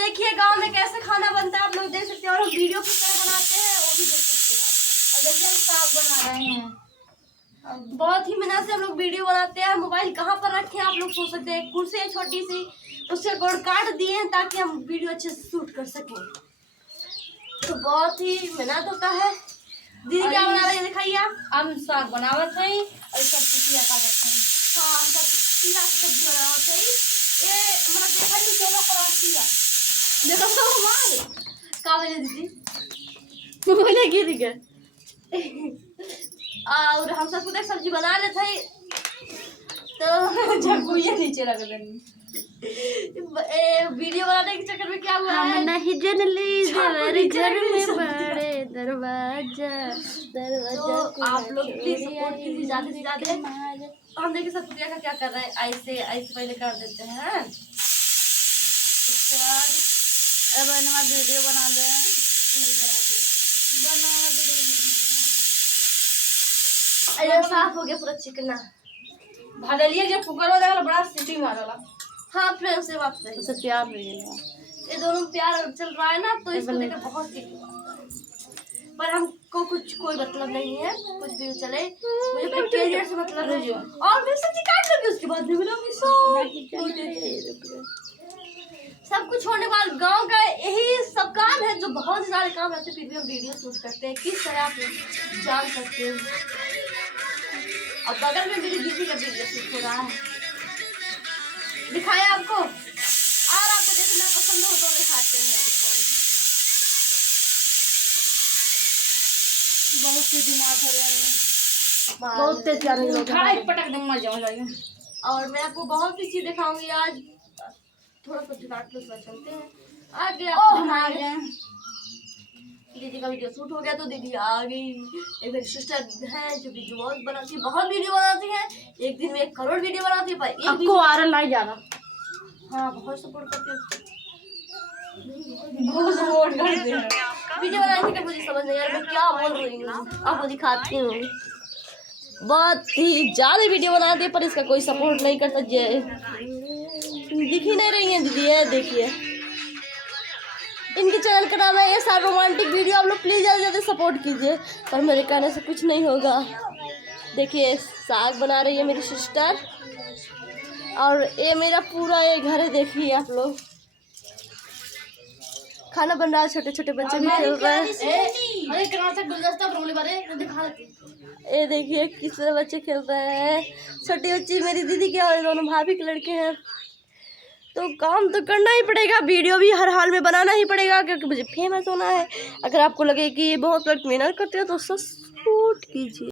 देखिए गांव में कैसे खाना बनता है, आप लोग देख सकते हैं। और हम वीडियो किस तरह बनाते हैं वो भी देख सकते हैं आप लोग। और देखिए हम साग बना रहे हैं, बहुत ही मेहनत से हम लोग वीडियो बनाते हैं। मोबाइल कहाँ पर रखे हैं आप लोग सोच सकते हैं। कुर्सी है छोटी सी, उससे गोड़ काट दिए हैं ताकि हम वीडियो अच्छे से शूट कर सकें। तो बहुत ही मेहनत होता है। दीदी क्या बना रही है दिखाइए आप। हम साग बनावत है और सब पिटिया काटत है। हाँ हम सब पीला सब्जी बनावत है। ये मतलब देखा नहीं चलो कराचिया देखो तो हमारे का बोले दीदी बोले गिर गए। और हम सब कुछ सब्जी बना लेते हैं तो झगुए नीचे लग गई। वीडियो बनाने के चक्कर में क्या हुआ है, हम नहीं जनली देवर घर में बड़े दरवाजा तो आप लोग प्लीज सपोर्ट कीजिए ज्यादा से ज्यादा। हम देखिए सत्या का क्या कर रहे हैं, ऐसे ऐसे पहले कर देते हैं। उसके बाद अब हमारा वीडियो बना दे अरे साफ हो गया पूरा चिकना। भदलिए जब कुकर वाला वाला बड़ा सीटी मारला। हाँ फ्रेंड से बात सही उससे प्यार हो गया। ये दोनों प्यार चल रहा है ना, तो इसको लेकर बहुत ही पर हमको कुछ कोई मतलब नहीं है, कुछ भी चले, मुझे अपने कैरियर से मतलब है। और मैं सब्जी काट लूंगी उसके बाद मिलूंगी सब कुछ छोड़ने के बाद गांव का यही सब काम है जो बहुत सारे काम रहते हैं, फिर भी हम वीडियो शूट करते हैं। किस तरह आप जान सकते हैं। और बगल में मेरी दीदी का वीडियो शूट हो रहा है, दिखाया आपको। और आपको देखना पसंद हो तो दिखाते हैं। बहुत से दिमाग है, बहुत तेज जा रही खाए पटक दे मर जाएगा। और मैं आपको बहुत सी चीज दिखाऊंगी आज। थोड़ा सा दिमाग में चलते हैं आगे। हमारे दीदी का वीडियो शूट हो गया तो दीदी आ गई। एक मेरी सिस्टर है जो वीडियो बहुत बनाती है, बहुत वीडियो बनाती है। एक दिन में 1 करोड़ वीडियो बनाती है पर एक आपको वायरल नहीं जाना। हाँ बहुत सपोर्ट करती है। बहुत सपोर्ट करते हैं। वीडियो बनाने का मुझे समझ नहीं आ रहा मैं क्या बोल रही हूँ, आपको दिखाती हूँ। बहुत ही ज्यादा वीडियो बनाती है पर इसका कोई सपोर्ट नहीं करता। दिख ही नहीं रही है दीदी, है देखिए। इनके चैनल का नाम है SR रोमांटिक वीडियो। आप लोग प्लीज ज़्यादा से ज़्यादा सपोर्ट कीजिए, पर मेरे कहने से कुछ नहीं होगा। देखिए साग बना रही है मेरी सिस्टर, और ये मेरा पूरा ये घर है। देखिए आप लोग खाना बन रहा है, छोटे छोटे बच्चे भी खेल रहे हैं। अरे कर्नाटक गुलदस्ता बनने वाले दिखा देते। ये देखिए किस तरह बच्चे खेल रहे हैं। छोटी बच्ची मेरी दीदी के और दोनों भाभी के लड़के हैं। तो काम तो करना ही पड़ेगा, वीडियो भी हर हाल में बनाना ही पड़ेगा क्योंकि मुझे फेमस होना है। अगर आपको लगे कि ये बहुत मेहनत करते हैं तो सपोर्ट कीजिए।